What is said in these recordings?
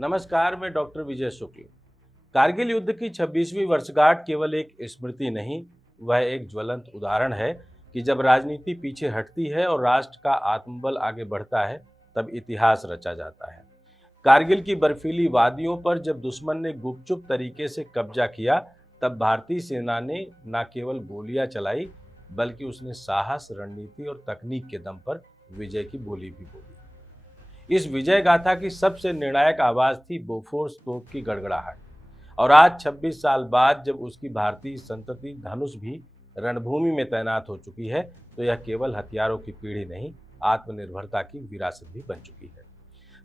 नमस्कार, मैं डॉक्टर विजय शुक्ल। कारगिल युद्ध की 26वीं वर्षगांठ केवल एक स्मृति नहीं, वह एक ज्वलंत उदाहरण है कि जब राजनीति पीछे हटती है और राष्ट्र का आत्मबल आगे बढ़ता है, तब इतिहास रचा जाता है। कारगिल की बर्फीली वादियों पर जब दुश्मन ने गुपचुप तरीके से कब्जा किया, तब भारतीय सेना ने न केवल गोलियां चलाई, बल्कि उसने साहस, रणनीति और तकनीक के दम पर विजय की बोली भी बोली। इस विजय गाथा की सबसे निर्णायक आवाज थी बोफोर्स तोप की गड़गड़ाहट। और आज 26 साल बाद जब उसकी भारतीय संतति धनुष भी रणभूमि में तैनात हो चुकी है, तो यह केवल हथियारों की पीढ़ी नहीं, आत्मनिर्भरता की विरासत भी बन चुकी है।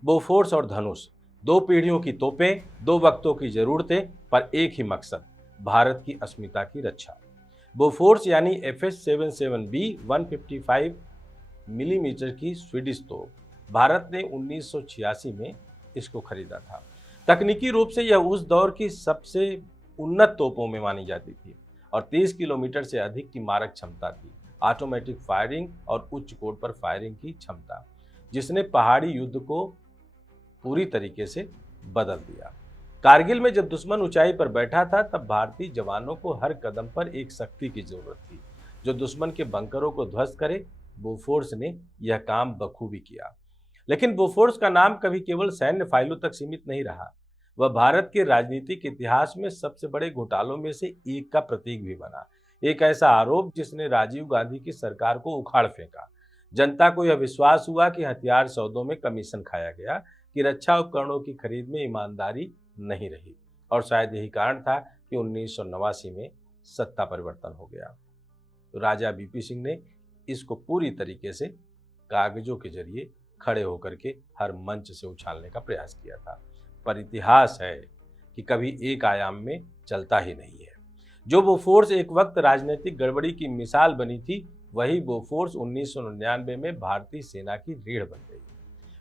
बोफोर्स और धनुष, दो पीढ़ियों की तोपें, दो वक्तों की जरूरतें, पर एक ही मकसद, भारत की अस्मिता की रक्षा। बोफोर्स यानी FH-77B 155 मिलीमीटर की स्वीडिश तोप, भारत ने 1986 में इसको खरीदा था। तकनीकी रूप से यह उस दौर की सबसे उन्नत तोपों में मानी जाती थी और 30 किलोमीटर से अधिक की मारक क्षमता थी, ऑटोमेटिक फायरिंग और उच्च कोण पर फायरिंग की क्षमता, जिसने पहाड़ी युद्ध को पूरी तरीके से बदल दिया। कारगिल में जब दुश्मन ऊंचाई पर बैठा था, तब भारतीय जवानों को हर कदम पर एक शक्ति की जरूरत थी जो दुश्मन के बंकरों को ध्वस्त करे। बोफोर्स ने यह काम बखूबी किया। लेकिन बोफोर्स का नाम कभी केवल सैन्य फाइलों तक सीमित नहीं रहा, वह भारत के राजनीतिक इतिहास में सबसे बड़े घोटालों में से एक का प्रतीक भी बना। एक ऐसा आरोप जिसने राजीव गांधी की सरकार को उखाड़ फेंका। जनता को यह विश्वास हुआ कि हथियार सौदों में कमीशन खाया गया, कि रक्षा उपकरणों की खरीद में ईमानदारी नहीं रही, और शायद यही कारण था कि 1989 में सत्ता परिवर्तन हो गया। तो राजा बीपी सिंह ने इसको पूरी तरीके से कागजों के जरिए खड़े होकर के हर मंच से उछालने का प्रयास किया था। पर इतिहास है कि कभी एक आयाम में चलता ही नहीं है। जो बोफोर्स एक वक्त राजनीतिक गड़बड़ी की मिसाल बनी थी, वही बोफोर्स 1999 में भारतीय सेना की रीढ़ बन गई।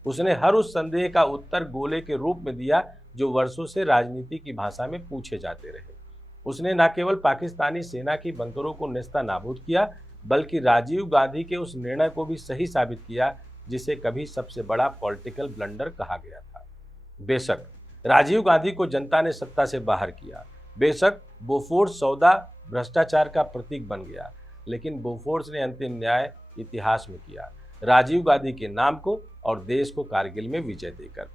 उसने हर उस संदेह का उत्तर गोले के रूप में दिया जो वर्षों से राजनीति की भाषा में पूछे जाते रहे। उसने न केवल पाकिस्तानी सेना की बंकरों को नेस्ता नाबूद किया, बल्कि राजीव गांधी के उस निर्णय को भी सही साबित किया जिसे कभी सबसे बड़ा पॉलिटिकल ब्लंडर कहा गया था। बेशक राजीव गांधी को जनता ने सत्ता से बाहर किया, बेशक बोफोर्स सौदा भ्रष्टाचार का प्रतीक बन गया, लेकिन बोफोर्स ने अंतिम न्याय इतिहास में किया, राजीव गांधी के नाम को और देश को कारगिल में विजय देकर।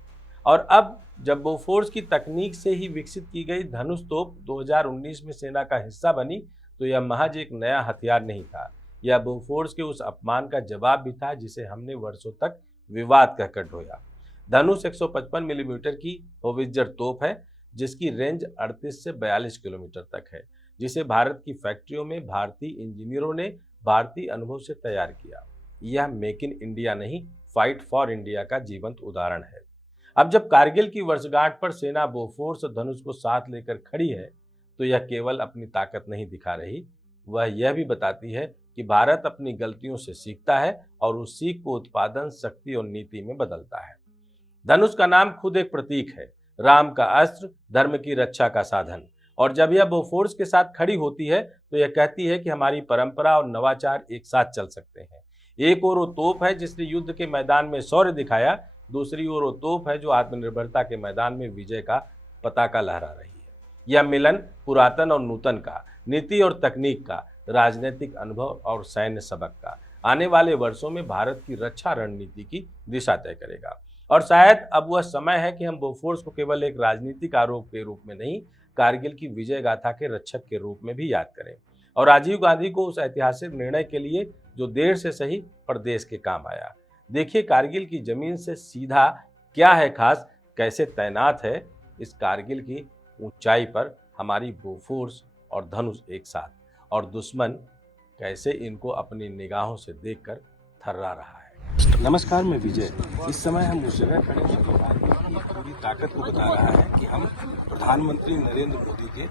और अब जब बोफोर्स की तकनीक से ही विकसित की गई धनुष तोप 2019 में सेना का हिस्सा बनी, तो यह महज एक नया हथियार नहीं था, यह बोफोर्स के उस अपमान का जवाब भी था जिसे हमने वर्षों तक विवाद कहकर ढोया। धनुष 155 मिलीमीटर की होवित्जर तोप है, जिसकी रेंज 38 से 42 किलोमीटर तक है, जिसे भारत की फैक्ट्रियों में भारतीय इंजीनियरों ने भारतीय अनुभव से तैयार किया। यह मेक इन इंडिया नहीं, फाइट फॉर इंडिया का जीवंत उदाहरण है। अब जब कारगिल की वर्षगांठ पर सेना बोफोर्स और धनुष को साथ लेकर खड़ी है, तो यह केवल अपनी ताकत नहीं दिखा रही, वह यह भी बताती है कि भारत अपनी गलतियों से सीखता है और उस सीख को उत्पादन, शक्ति और नीति में बदलता है। धनुष का नाम खुद एक प्रतीक है, राम का अस्त्र, धर्म की रक्षा का साधन। और जब यह बोफोर्स के साथ खड़ी होती है, तो यह कहती है कि हमारी परंपरा और नवाचार एक साथ चल सकते हैं। एक ओर वो तोप है जिसने युद्ध के मैदान में शौर्य दिखाया, दूसरी ओर वो तोप है जो आत्मनिर्भरता के मैदान में विजय का पताका लहरा रही है। यह मिलन पुरातन और नूतन का, नीति और तकनीक का, राजनीतिक अनुभव और सैन्य सबक का, आने वाले वर्षों में भारत की रक्षा रणनीति की दिशा तय करेगा। और शायद अब वह समय है कि हम बोफोर्स को केवल एक राजनीतिक आरोप के रूप में नहीं, कारगिल की विजय गाथा के रक्षक के रूप में भी याद करें, और राजीव गांधी को उस ऐतिहासिक निर्णय के लिए जो देर से सही पर देश के काम आया। देखिए कारगिल की जमीन से सीधा क्या है खास, कैसे तैनात है इस कारगिल की ऊंचाई पर हमारी बोफोर्स और धनुष एक साथ, और दुश्मन कैसे इनको अपनी निगाहों से देखकर थर्रा रहा है। नमस्कार, मैं विजय। इस समय हम उस जगह खड़े हैं जो कारगिल की पूरी ताकत को बता रहा है कि हम प्रधानमंत्री नरेंद्र मोदी के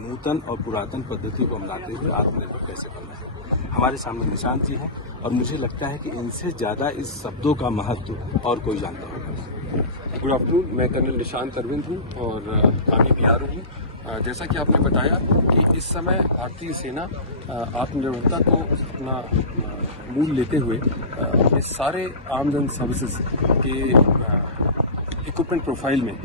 नूतन और पुरातन पद्धति को अपनाते हुए आत्मनिर्भर कैसे बनना है। हमारे सामने निशांत जी हैं और मुझे लगता है कि इनसे ज़्यादा इस शब्दों का महत्व और कोई जानता होगा। गुड आफ्टरनून, मैं कर्नल निशांत अरविंद हूँ और आर्मी बिहार हूँ। जैसा कि आपने बताया कि इस समय भारतीय सेना आत्मनिर्भरता को अपना मूल लेते हुए अपने सारे आर्म्ड एंड सर्विसेज के इक्विपमेंट प्रोफाइल में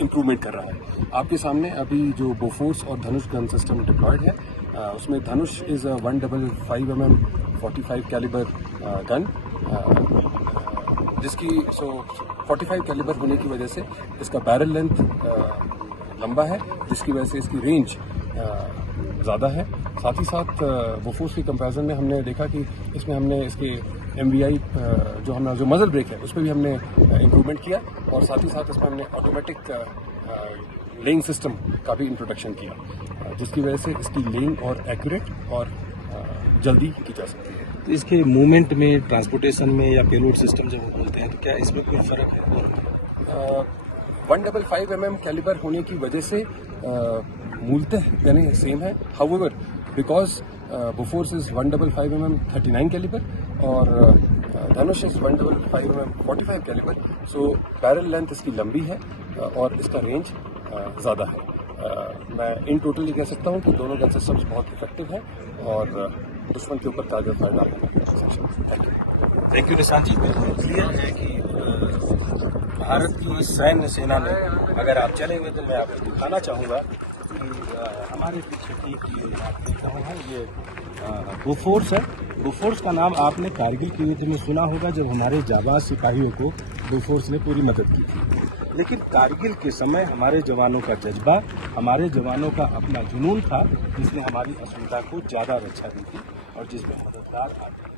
इम्प्रूवमेंट कर रहा है। आपके सामने अभी जो बोफोर्स और धनुष गन सिस्टम डिप्लॉयड है, उसमें धनुष इज़ 155 mm 45 कैलिबर गन, जिसकी 45 कैलिबर होने की वजह से इसका बैरल लेंथ लंबा है, जिसकी वजह से इसकी रेंज ज़्यादा है। साथ ही साथ बोफोर्स के कंपैरिजन में हमने देखा कि इसमें हमने इसके MVI जो मजल ब्रेक है उस पर भी हमने इम्प्रूवमेंट किया, और साथ ही साथ इसमें हमने ऑटोमेटिक लेइंग सिस्टम का भी इंट्रोडक्शन किया, जिसकी वजह से इसकी लेइंग और एक्यूरेट और जल्दी की जा सकती है। तो इसके मूवमेंट में, ट्रांसपोर्टेशन में या पेलोड सिस्टम जब बोलते हैं तो क्या इसमें कोई फ़र्क है? 155 mm कैलिबर होने की वजह से मूलतः यानी सेम है। However because Bofors is 155 mm 39 calibre और Dhanush is 155 mm 45 calibre, so barrel length इसकी लंबी है और इसका रेंज ज़्यादा है। मैं इन टोटल ये कह सकता हूँ कि दोनों गन सिस्टम्स बहुत इफेक्टिव हैं और दुश्मन के ऊपर कारगर फायर डालने। थैंक यू निशांत जी। बिल्कुल क्लियर है कि भारत की सैन्य सेना में अगर आप चले हुए तो मैं आपको दिखाना चाहूँगा कि हमारे पीछे की आप देख रहे हैं ये बोफोर्स है। बोफोर्स का नाम आपने कारगिल के युद्ध में सुना होगा, जब हमारे जाबाज सिपाहियों को बोफोर्स ने पूरी मदद की थी। लेकिन कारगिल के समय हमारे जवानों का जज्बा, हमारे जवानों का अपना जुनून था, जिसने हमारी असुविधा को ज़्यादा रक्षा दी थी और जिसमें मददगार आते